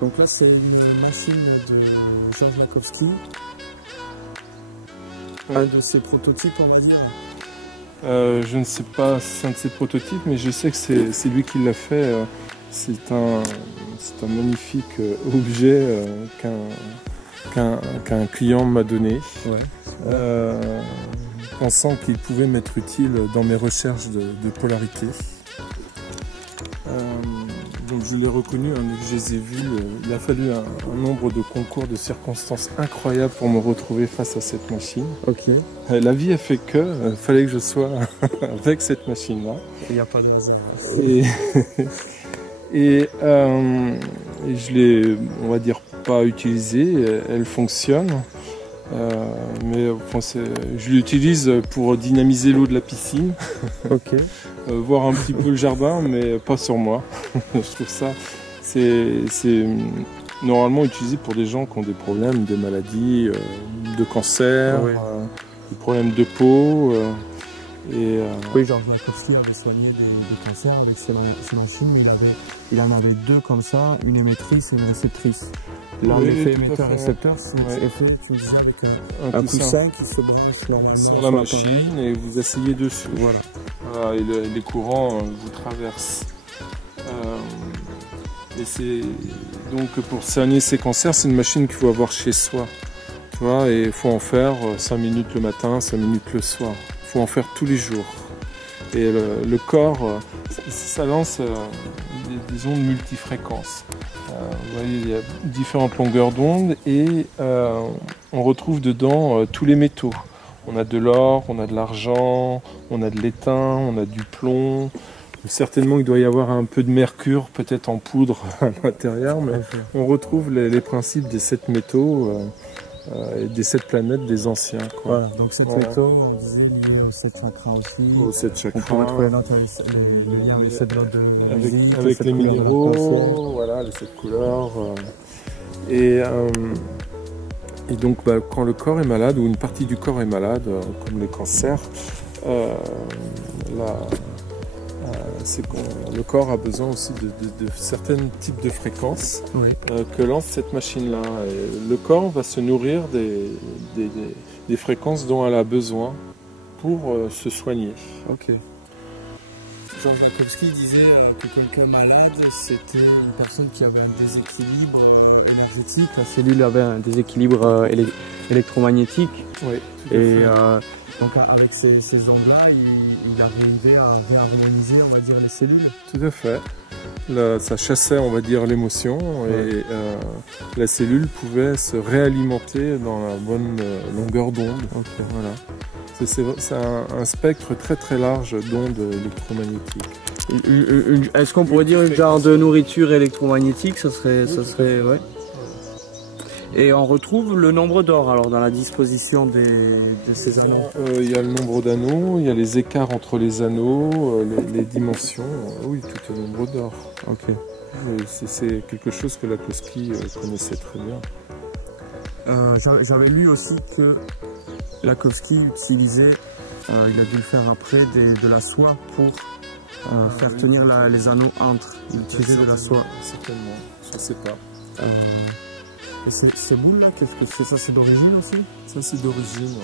Donc là, c'est une machine de Georges Lakhovsky. Un de ses prototypes, on va dire. Je ne sais pas si c'est un de ses prototypes, mais je sais que c'est lui qui l'a fait. C'est un magnifique objet qu'un client m'a donné, pensant qu'il pouvait m'être utile dans mes recherches de polarité. Donc je l'ai reconnu, dès que je les ai vus, il a fallu un nombre de concours, de circonstances incroyables pour me retrouver face à cette machine. Ok. La vie a fait que, fallait que je sois avec cette machine-là. Il n'y a pas de hasard. Et je l'ai, on va dire, pas utilisée, elle fonctionne. Mais je l'utilise pour dynamiser l'eau de la piscine. Ok. Voir un petit peu le jardin, mais pas sur moi. Je trouve ça, c'est normalement utilisé pour des gens qui ont des problèmes, des maladies, de cancer, des problèmes de peau. Oui, Georges Lakhovsky avait soigné des cancers avec ses machines. Il en avait deux comme ça, une émettrice et une réceptrice. Là, l'effet émetteur-récepteur, c'est fait, tu me disais, avec un coussin qui se branche normalement sur la machine et vous asseyez dessus. Voilà, et les courants vous traversent. Et c'est donc pour soigner ces cancers, c'est une machine qu'il faut avoir chez soi. Tu vois, et il faut en faire 5 minutes le matin, 5 minutes le soir. Il faut en faire tous les jours. Et le corps, ça lance des ondes multifréquences. Vous voyez, il y a différentes longueurs d'onde et on retrouve dedans tous les métaux. On a de l'or, on a de l'argent, on a de l'étain, on a du plomb. Certainement, il doit y avoir un peu de mercure, peut-être en poudre à l'intérieur, mais on retrouve les principes des 7 métaux et des 7 planètes des anciens. Quoi. Voilà, donc 7 métaux, on disait liés aux 7 chakras aussi. Aux 7 chakras. On pourrait trouver le lien de 7 blocs de avec les minéraux, voilà, les 7 couleurs. Et donc, quand le corps est malade, ou une partie du corps est malade, comme les cancers, le corps a besoin aussi de certains types de fréquences que lance cette machine-là. Le corps va se nourrir des fréquences dont elle a besoin pour se soigner. Ok. Georges Lakhovsky disait que quelqu'un malade, c'était une personne qui avait un déséquilibre énergétique. La cellule avait un déséquilibre électromagnétique. Oui, et donc avec ces ondes-là, il arrivait à réharmoniser, on va dire, les cellules. Tout à fait. Ça chassait, on va dire, l'émotion et la cellule pouvait se réalimenter dans la bonne longueur d'onde. Okay. Voilà. C'est un spectre très très large d'ondes électromagnétiques. Est-ce qu'on pourrait dire une genre de nourriture électromagnétique? Ça serait ouais. Et on retrouve le nombre d'or alors dans la disposition de ces anneaux. Il y a le nombre d'anneaux, il y a les écarts entre les anneaux, les dimensions. Oui, tout est nombre d'or. Ok. C'est quelque chose que Lakhovsky connaissait très bien. J'avais lu aussi que Lakhovsky utilisait, il a dû le faire après, de la soie pour faire tenir les anneaux entre. Il utilisait de la soie. Certainement, je ne sais pas. Et ces boules là, qu'est-ce que c'est? Ça, c'est d'origine aussi? Ça, c'est d'origine,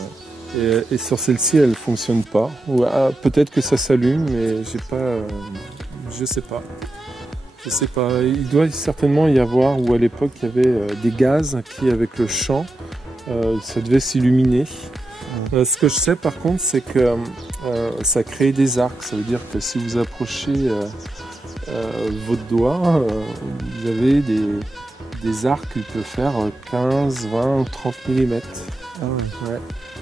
ouais. Et sur celle-ci, elle ne fonctionne pas. Peut-être que ça s'allume, mais j'ai pas, je sais pas. Je sais pas. Il doit certainement y avoir, ou à l'époque, il y avait des gaz qui, avec le champ, ça devait s'illuminer. Ce que je sais par contre, c'est que ça crée des arcs. Ça veut dire que si vous approchez votre doigt, vous avez des arcs qui peuvent faire 15, 20, 30 mm. Ah ouais.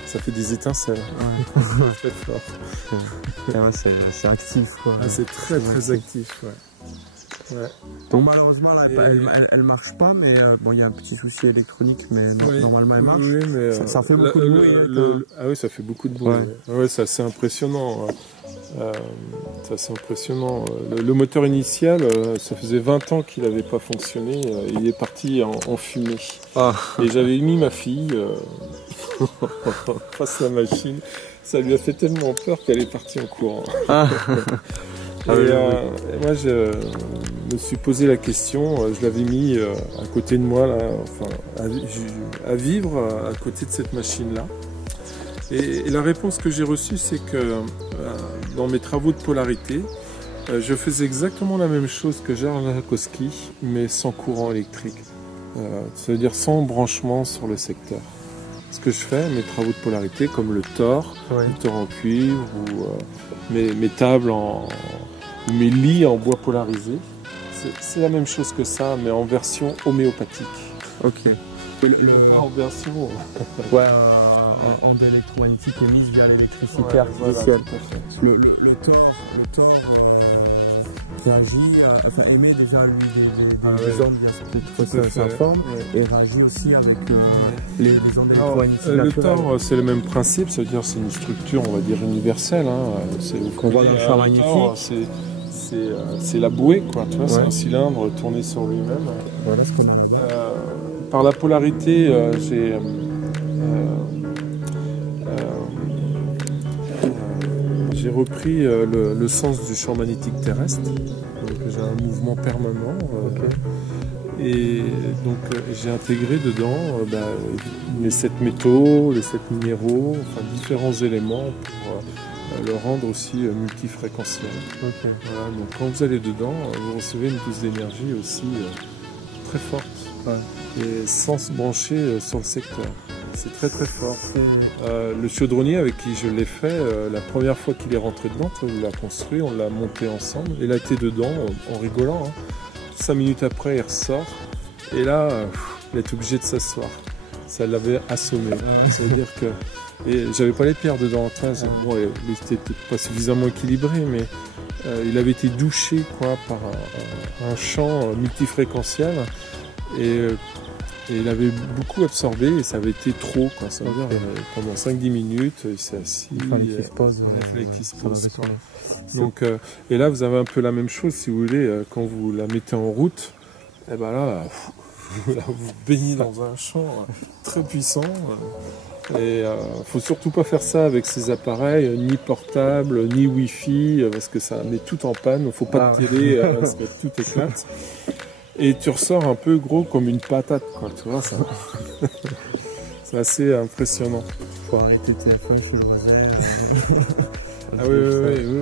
Ça fait des étincelles. Ouais. Très fort. Ouais, c'est actif quoi. Ah, c'est très actif. Ouais. Donc malheureusement là, elle marche pas, mais bon, il y a un petit souci électronique, mais normalement elle marche. Oui, mais ça fait beaucoup de bruit. Ah oui, ça fait beaucoup de bruit. Ouais, c'est assez impressionnant. C'est assez impressionnant. Le moteur initial, ça faisait 20 ans qu'il n'avait pas fonctionné. Il est parti en fumée. Ah. Et j'avais mis ma fille face à la machine. Ça lui a fait tellement peur qu'elle est partie en courant. Ah. Et moi, je me suis posé la question, je l'avais mis à côté de moi, là, enfin, à vivre à côté de cette machine-là. Et la réponse que j'ai reçue, c'est que dans mes travaux de polarité, je faisais exactement la même chose que Jarl Rakowski, mais sans courant électrique. C'est-à-dire sans branchement sur le secteur. Ce que je fais, mes travaux de polarité, comme le Thor, le Thor en cuivre, ou mes tables ou mes lits en bois polarisé, c'est la même chose que ça, mais en version homéopathique. Ok. En version... Ouais, onde électromagnétique émise via l'électricité artificielle. Voilà, le Thor réagit, émet déjà des ondes via sa forme et réagit aussi avec les ondes électromagnétiques. Le Thor, c'est le même principe, c'est-à-dire c'est une structure, on va dire, universelle. Qu'on voit dans le champ magnétique. C'est la bouée, quoi. Tu vois, c'est un cylindre tourné sur lui-même. Voilà ce qu'on a là. Par la polarité, j'ai repris le sens du champ magnétique terrestre. Donc j'ai un mouvement permanent. Et donc j'ai intégré dedans les 7 métaux, les 7 minéraux, enfin différents éléments pour le rendre aussi multifréquentiel. Voilà, donc quand vous allez dedans, vous recevez une dose d'énergie aussi très forte. Et sans se brancher sur le secteur. C'est très très fort. Le chaudronnier avec qui je l'ai fait, la première fois qu'il est rentré dedans, il l'a construit, on l'a monté ensemble. Il a été dedans en rigolant. 5 minutes après, il ressort. Et là, il est obligé de s'asseoir. Ça l'avait assommé. C'est-à-dire que j'avais pas les pierres dedans. Bon, il était peut-être pas suffisamment équilibré, mais il avait été douché par un champ multifréquentiel. Et il avait beaucoup absorbé et ça avait été trop. Ça veut dire pendant 5-10 minutes, il s'est assis. Il fallait qu'il se pose. Donc, et là, vous avez un peu la même chose, si vous voulez, quand vous la mettez en route. Et ben là, vous baignez dans un champ très puissant. Et faut surtout pas faire ça avec ces appareils, ni portable, ni Wi-Fi, parce que ça met tout en panne. Il faut pas de télé, parce que tout éclate. Et tu ressors un peu gros comme une patate, quoi, tu vois, ça. C'est assez impressionnant. Faut arrêter le téléphone chez le voisin.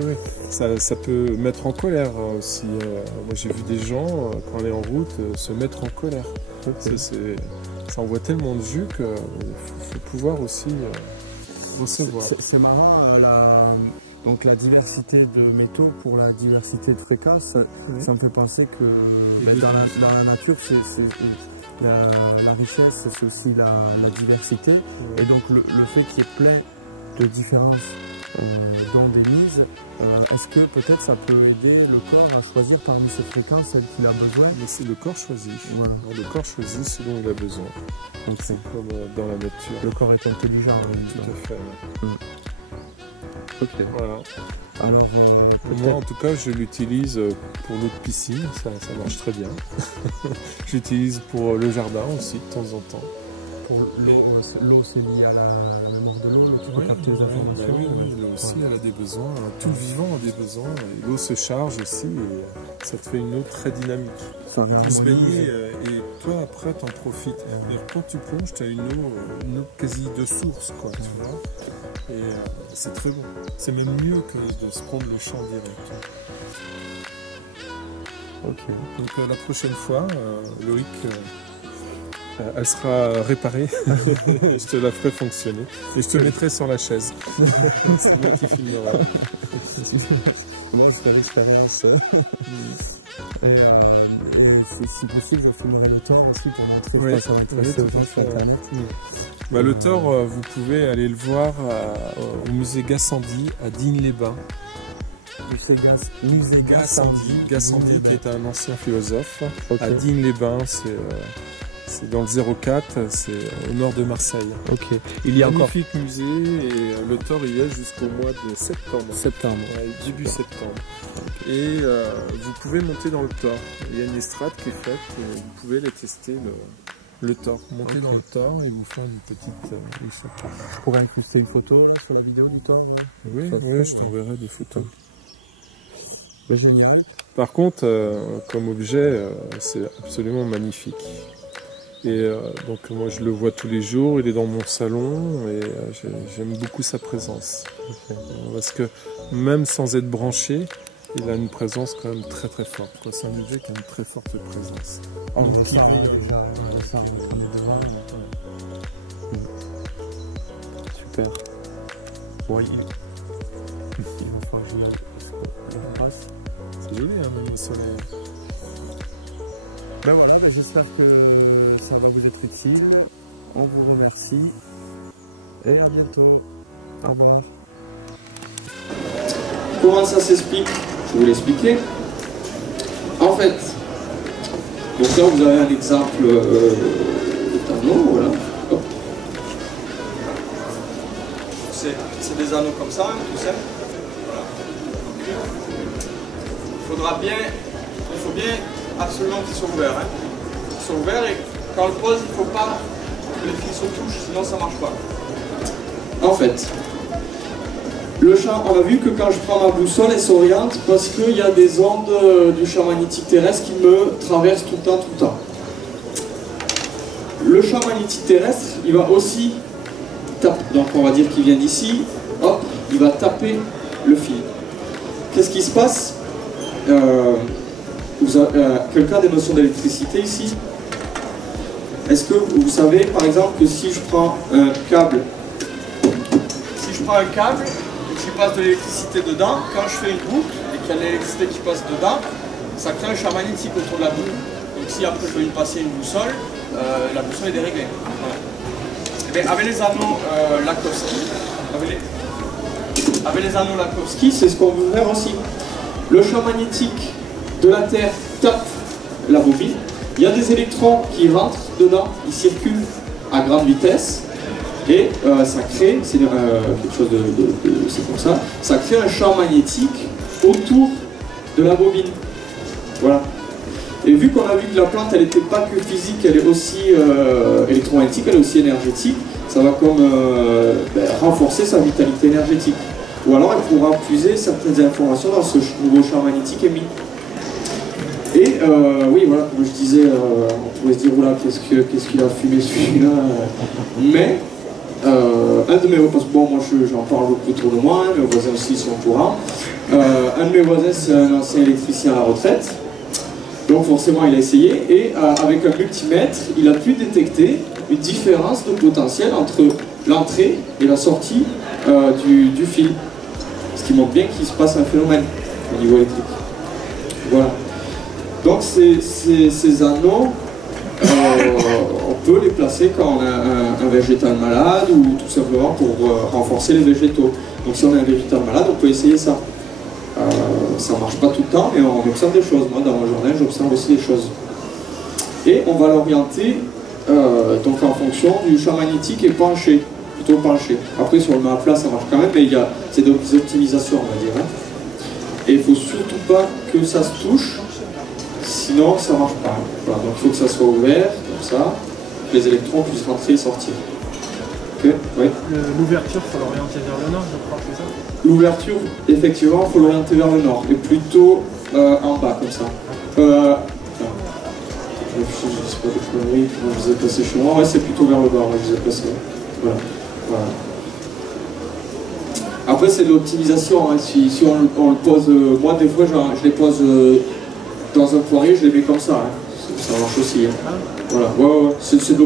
Oui. Ça peut mettre en colère aussi. Moi j'ai vu des gens, quand on est en route, se mettre en colère. Ça envoie tellement de jus qu'il faut pouvoir aussi recevoir. C'est marrant, donc la diversité de métaux pour la diversité de fréquences, ça me fait penser que dans la nature, la richesse, c'est aussi la diversité. Et donc le fait qu'il y ait plein de différences d'ondes émises, est-ce que peut-être ça peut aider le corps à choisir parmi ces fréquences celles qu'il a besoin? Mais c'est le corps choisit. Le corps choisit ce dont il a besoin. C'est comme dans la nature. Le corps est intelligent. Tout à fait. Ok. Voilà. Alors, moi, en tout cas, je l'utilise pour notre piscine, ça marche très bien. Je l'utilise pour le jardin aussi, de temps en temps. Pour l'eau, c'est lié à la mémoire de l'eau, tu peux capter les informations. Oui, l'eau aussi, elle a des besoins. Tout vivant a des besoins. L'eau se charge aussi et ça te fait une eau très dynamique. Tu se baigner et toi, après, t'en profites. Quand tu plonges, tu as une eau quasi de source, quoi, tu vois. Et c'est très bon. C'est même mieux que de se prendre le champ direct. Ok. Donc la prochaine fois, Loïc, elle sera réparée. Je te la ferai fonctionner. Et je te mettrai sur la chaise. C'est moi qui filmera. Moi, c'est l'expérience. Si possible, je filmerai le Thor aussi pour montrer ça sur Internet. Le Thor, vous pouvez aller le voir au musée Gassendi à Digne-les-Bains. Musée Gassendi, qui est un ancien philosophe. À Digne-les-Bains, c'est dans le 04, c'est au nord de Marseille. Ok. Il y a encore magnifique musée et le Thor y est jusqu'au mois de septembre. Début septembre. Et vous pouvez monter dans le Thor. Il y a une estrade qui est faite et vous pouvez les tester le Thor. Montez dans le Thor et vous faire une petite échappée. Je pourrais incruster une photo là, sur la vidéo du Thor. Oui, je t'enverrai des photos. Bah, génial. Par contre, comme objet, c'est absolument magnifique. Et donc moi je le vois tous les jours, il est dans mon salon et j'aime beaucoup sa présence. Parce que même sans être branché, il a une présence quand même très très forte. C'est un objet qui a une très forte présence. On voit ça, on voit ça, on est devant. Super. Oui. Il va falloir que je le passe. C'est joli, hein, même au soleil. Ben voilà, ben j'espère que ça va vous être utile. On vous remercie. Et à bientôt. Au revoir. Comment ça s'explique? Je vais vous l'expliquer. En fait, donc là vous avez un exemple d'anneau, voilà. C'est des anneaux comme ça, hein, tout simple. Voilà. Il faut bien absolument qu'ils soient ouverts. Hein. Ils sont ouverts et quand on le pose, il ne faut pas que les fils se touchent, sinon ça ne marche pas. En fait, le champ, on a vu que quand je prends ma boussole, elle s'oriente parce qu'il y a des ondes du champ magnétique terrestre qui me traversent tout le temps. Le champ magnétique terrestre, il va aussi taper, donc on va dire qu'il vient d'ici, hop, il va taper le fil. Qu'est-ce qui se passe? Quelqu'un a des notions d'électricité ici? Est-ce que vous savez par exemple que si je prends un câble, et que je passe de l'électricité dedans, quand je fais une boucle et qu'il y a de l'électricité qui passe dedans, ça crée un champ magnétique autour de la boucle. Donc si après je veux y passer une boussole, la boussole est déréglée. Voilà. Et bien, avec les anneaux Lakowski, c'est ce qu'on veut faire aussi. Le champ magnétique de la Terre tape la bobine. Il y a des électrons qui rentrent dedans, ils circulent à grande vitesse. Et ça crée, c'est quelque chose c'est comme ça crée un champ magnétique autour de la bobine. Voilà. Et vu qu'on a vu que la plante, elle n'était pas que physique, elle est aussi électromagnétique, elle est aussi énergétique, ça va comme renforcer sa vitalité énergétique. Ou alors elle pourra puiser certaines informations dans ce nouveau champ magnétique émis. Et oui, voilà, comme je disais, on pourrait se dire, oula, qu'est-ce qu'il a fumé celui-là. Mais un de mes voisins, parce que bon, moi j'en parle beaucoup autour de moi, mes voisins aussi sont au courant. Un de mes voisins, c'est un ancien électricien à la retraite. Donc forcément, il a essayé et avec un multimètre, il a pu détecter une différence de potentiel entre l'entrée et la sortie du fil. Ce qui montre bien qu'il se passe un phénomène au niveau électrique. Voilà. Donc ces anneaux, on peut les placer quand on a un végétal malade ou tout simplement pour renforcer les végétaux. Donc si on a un végétal malade, on peut essayer ça. Ça ne marche pas tout le temps, mais on observe des choses. Moi, dans mon journal, j'observe aussi des choses. Et on va l'orienter donc en fonction du champ magnétique et penché, plutôt penché. Après, si on le met à plat, ça marche quand même, mais c'est des optimisations, on va dire. Hein. Et il ne faut surtout pas que ça se touche, sinon ça ne marche pas. Voilà, donc il faut que ça soit ouvert, comme ça, que les électrons puissent rentrer et sortir. Okay, ouais. L'ouverture, il faut l'orienter vers le nord, je crois, c'est ça? L'ouverture, effectivement, il faut l'orienter vers le nord, et plutôt en bas, comme ça. Je ne sais pas de conneries, comment je vous ai placé chez moi. Ouais, c'est plutôt vers le bas, moi je vous ai placé. Voilà. Voilà. Après, c'est de l'optimisation. Hein. Si on le pose, moi, des fois, je les pose dans un poirier, je les mets comme ça. Hein. Ça marche aussi. Hein. Voilà. Ouais, c'est de